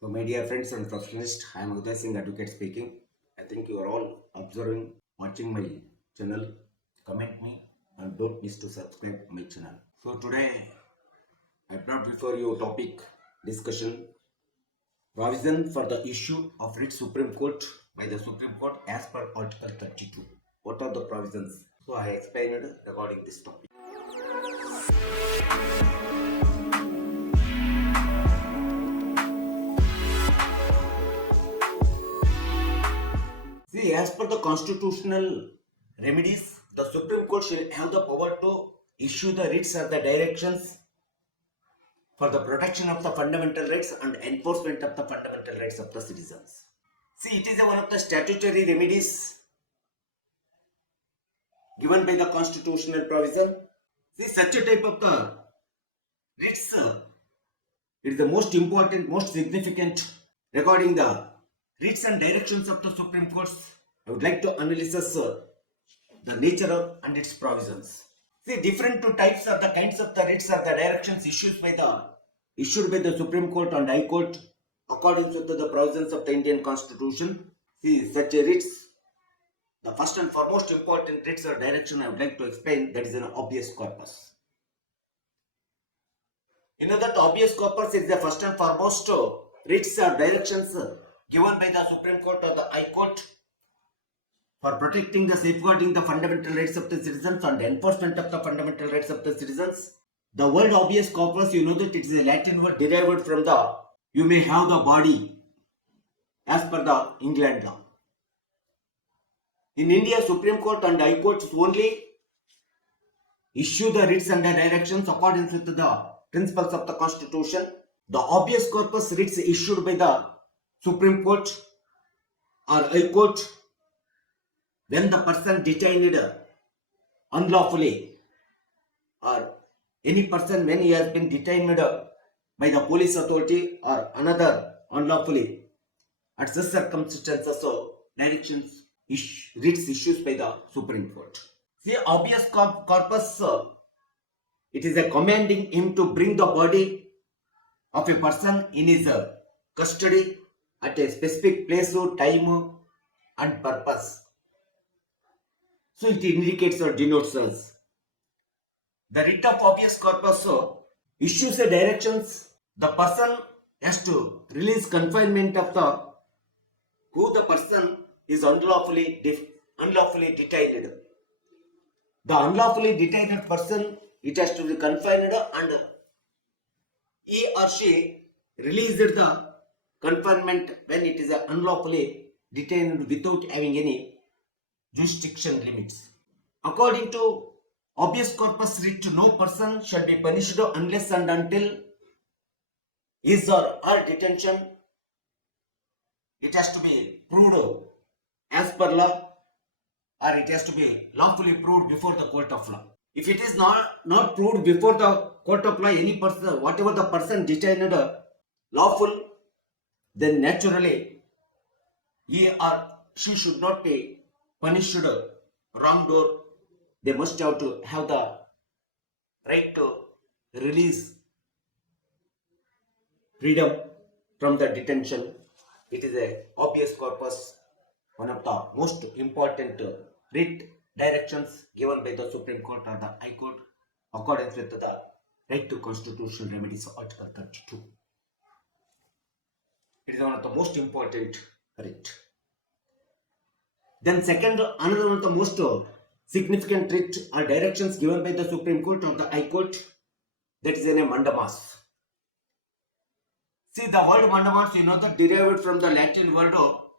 So, my dear friends and professionals, I am Uday Singh, advocate speaking. I think you are all observing, watching my channel. Comment me and don't miss to subscribe my channel. So today I brought before you topic discussion provision for the issue of writ Supreme Court by the Supreme Court as per Article 32. What are the provisions? So I explained regarding this topic. See, as per the constitutional remedies, the Supreme Court shall have the power to issue the writs or the directions for the protection of the fundamental rights and enforcement of the fundamental rights of the citizens. See, it is one of the statutory remedies given by the constitutional provision. See, such a type of the writs, it is the most important, most significant regarding the writs and directions of the Supreme Court. I would like to analyze the nature of and its provisions. See, different two types are the kinds of the writs or the directions issued by the Supreme Court and High Court according to the provisions of the Indian Constitution. See, such a writs, the first and foremost important writs or direction I would like to explain, that is an habeas corpus. You know that habeas corpus is the first and foremost writs or directions given by the Supreme Court or the High Court for protecting the safeguarding the fundamental rights of the citizens and enforcement of the fundamental rights of the citizens. The word habeas corpus, you know that it is a Latin word derived from the you may have the body as per the England law. In India, Supreme Court and High Courts only issue the writs and the directions according to the principles of the Constitution. The habeas corpus writs issued by the Supreme Court or High Court when the person detained unlawfully or any person when he has been detained by the police authority or another unlawfully at such circumstances so directions writs issued by the Supreme Court. See, habeas corpus, it is a commanding him to bring the body of a person in his custody at a specific place or time and purpose. So it indicates or denotes us. The writ of habeas corpus issues a directions. The person has to release confinement of who the person is unlawfully detained. The unlawfully detained person, it has to be confined and he or she released the confinement when it is unlawfully detained without having any jurisdiction limits. According to habeas corpus writ, no person shall be punished unless and until his or her detention, it has to be proved as per law or it has to be lawfully proved before the court of law. If it is not proved before the court of law, any person, whatever the person detained lawful, then naturally he or she should not be punished wronged, or they must have to have the right to release freedom from the detention. It is a habeas corpus, one of the most important writ directions given by the Supreme Court or the High Court according with the right to constitutional remedies Article 32. It is one of the most important writ. Then second, another one of the most significant writ or directions given by the Supreme Court or the High Court, that is in a Mandamus. See, the word Mandamus, you know that derived from the Latin word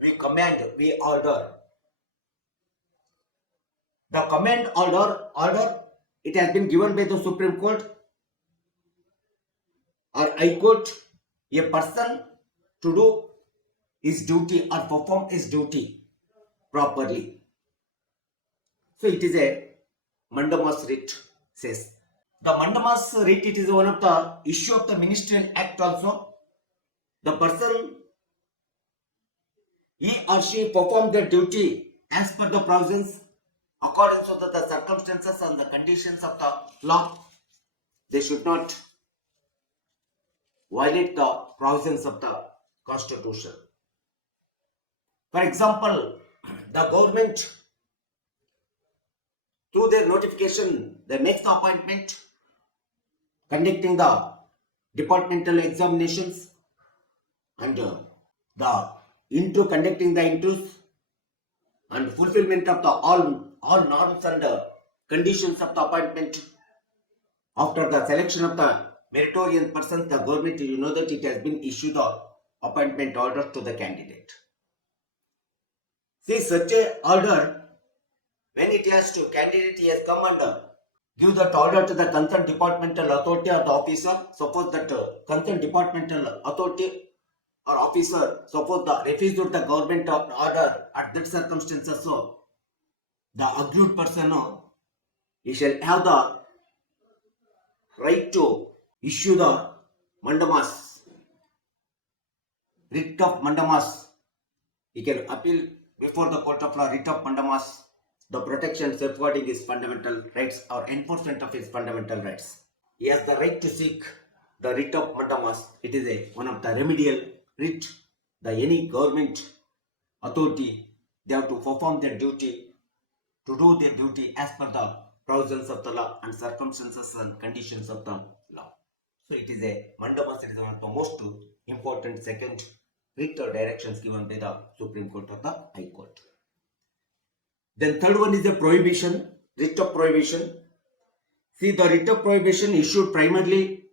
we command, we order. The command order, it has been given by the Supreme Court or High Court, a person to do his duty or perform his duty properly. So it is a Mandamus writ says. The Mandamus writ, it is one of the issue of the Ministerial Act also. The person, he or she perform their duty as per the provisions according to the circumstances and the conditions of the law. They should not violate the provisions of the Constitution. For example, the government, through their notification, they make the appointment, conducting the departmental examinations and conducting the interviews and fulfillment of the all norms and conditions of the appointment. After the selection of the meritorious persons, the government, you know that it has been issued the appointment order to the candidate. See, such a order, when it has to candidate, he has come and give that order to the concerned departmental authority or the officer. Suppose that concerned departmental authority or officer, suppose the refused the government order at that circumstances, so the aggrieved person, he shall have the right to issue the Mandamus, writ of Mandamus. He can appeal before the court of law, writ of Mandamus. The protection, safeguarding his fundamental rights or enforcement of his fundamental rights. He has the right to seek the writ of Mandamus. It is one of the remedial writ. Any government authority, they have to perform their duty, to do their duty as per the provisions of the law and circumstances and conditions of the law. So it is a Mandamus. It is one of the most important second writ or directions given by the Supreme Court or the High Court. Then third one is the prohibition, writ of prohibition. See, the writ of prohibition issued primarily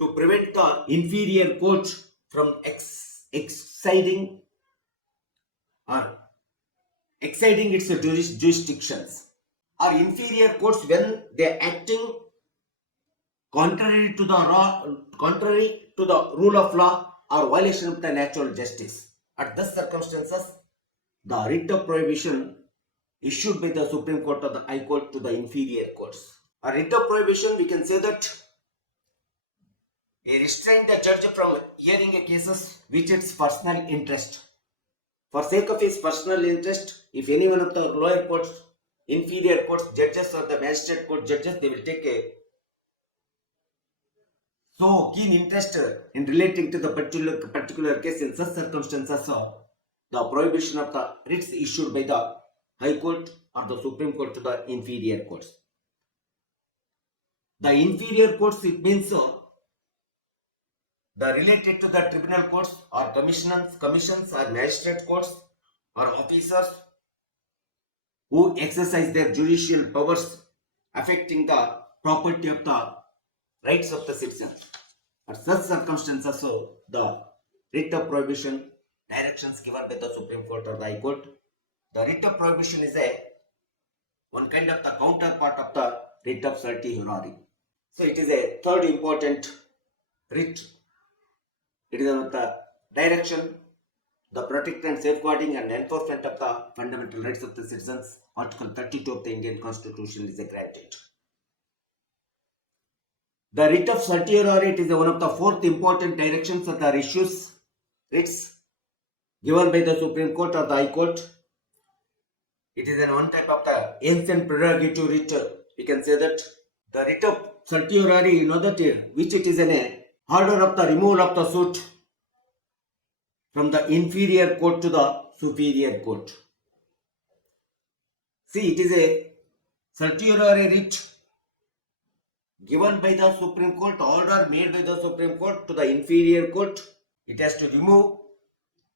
to prevent the inferior court from exceeding its jurisdictions. Or inferior courts, when they are acting contrary to the rule of law or violation of the natural justice. At these circumstances, the writ of prohibition issued by the Supreme Court or the High Court to the inferior courts. A writ of prohibition, we can say that a restraint the judge from hearing a cases which its personal interest. For sake of his personal interest, if any one of the lower courts, inferior courts, judges or the magistrate court judges, they will take a so keen interest in relating to the particular case, in such circumstances, the prohibition of the writs issued by the High Court or the Supreme Court to the inferior courts. The inferior courts, it means the related to the tribunal courts or commissions or magistrate courts or officers who exercise their judicial powers affecting the property of the rights of the citizens. At such circumstances, the writ of prohibition directions given by the Supreme Court or the High Court. The writ of prohibition is one kind of the counterpart of the writ of certiorari. So it is a third important writ. It is one of the direction, the protection and safeguarding and enforcement of the fundamental rights of the citizens. Article 32 of the Indian Constitution is granted. The writ of certiorari, it is one of the fourth important directions of the writs given by the Supreme Court or the High Court. It is one type of the ancient prerogative writ. We can say that the writ of certiorari, you know that which it is an order of the removal of the suit from the inferior court to the superior court. See, it is a certiorari writ given by the Supreme Court, order made by the Supreme Court to the inferior court. It has to remove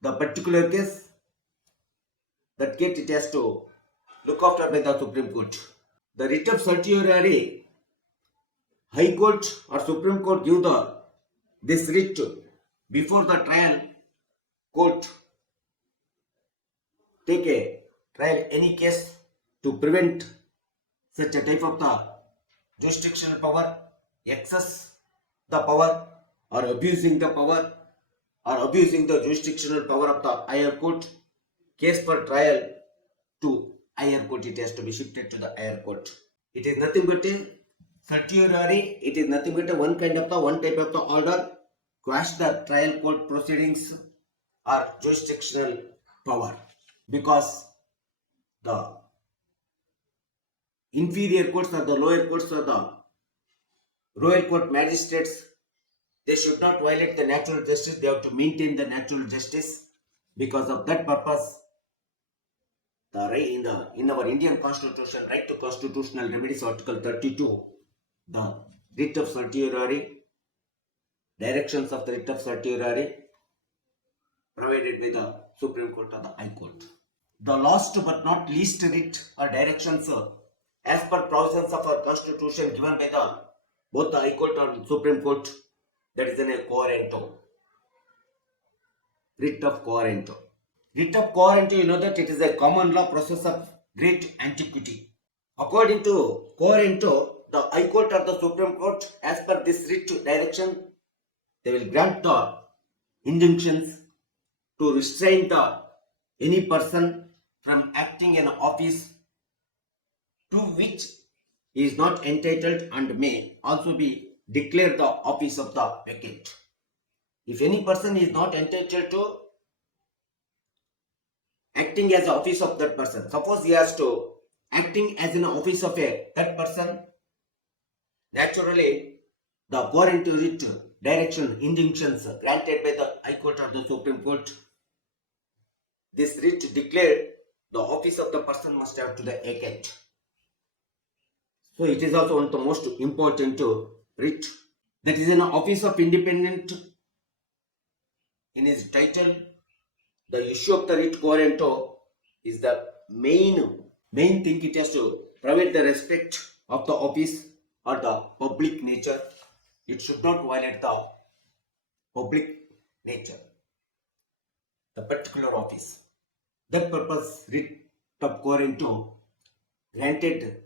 the particular case. That case it has to look after by the Supreme Court. The writ of certiorari, High Court or Supreme Court give this writ before the trial court take a trial any case to prevent such a type of the jurisdictional power, excess the power or abusing the power or abusing the jurisdictional power of the higher court. Case for trial to higher court, it has to be shifted to the higher court. It is nothing but a certiorari. It is nothing but one type of the order quash the trial court proceedings or jurisdictional power, because the inferior courts or the lower courts or the royal court magistrates, They should not violate the natural justice. They have to maintain the natural justice. Because of that purpose, in our Indian Constitution, right to constitutional remedies, Article 32, the writ of certiorari, directions of the writ of certiorari, provided by the Supreme Court or the High Court. The last but not least writ or directions as per provisions of our Constitution given by the both the High Court and Supreme Court, that is in a quo writ of quo Writ of quo you know that it is a common law process of great antiquity. According to quo the High Court or the Supreme Court, as per this writ direction, they will grant the injunctions to restrain any person from acting in office to which he is not entitled and may also be declared the office of the vacant. If any person is not entitled to acting as the office of that person, suppose he has to acting as an office of that person, naturally the warrant to writ direction injunctions granted by the High Court or the Supreme Court, this writ declared the office of the person must have to the vacant. So it is also one of the most important writ. That is an office of independent in his title. The issue of the writ quo is the main thing. It has to provide the respect of the office or the public nature. It should not violate the public nature, the particular office. That purpose writ of quo granted,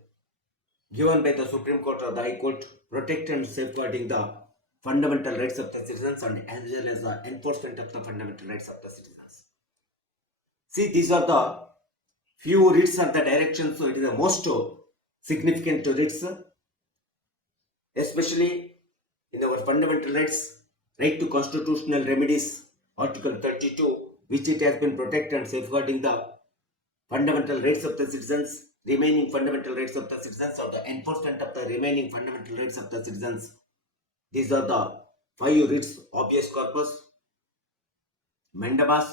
given by the Supreme Court or the High Court, protect and safeguarding the fundamental rights of the citizens and as well as the enforcement of the fundamental rights of the citizens. See, these are the few writs and the directions. So it is the most significant writs, especially in our fundamental rights, right to constitutional remedies, Article 32, which it has been protected and safeguarding the fundamental rights of the citizens, remaining fundamental rights of the citizens, or the enforcement of the remaining fundamental rights of the citizens. These are the 5 writs: habeas corpus, Mandamus,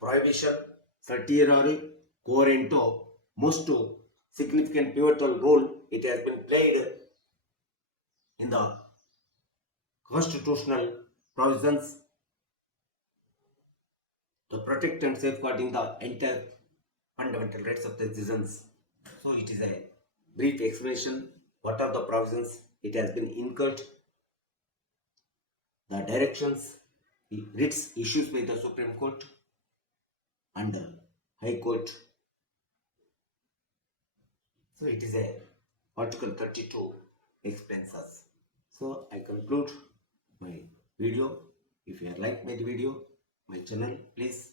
Prohibition, Certiorari, quo most significant pivotal role it has been played in the constitutional provisions to protect and safeguarding the entire fundamental rights of the citizens. So it is a brief explanation. What are the provisions? It has been incurred. The directions, writs issued by the Supreme Court and the High Court. So it is a Article 32 explains us. So I conclude my video. If you like my video, my channel, please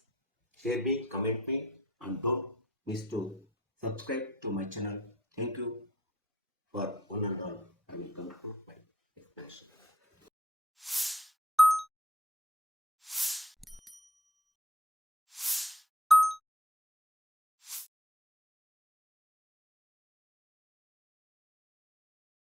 share me, comment me, and don't miss to subscribe to my channel. Thank you for one and all. I will conclude.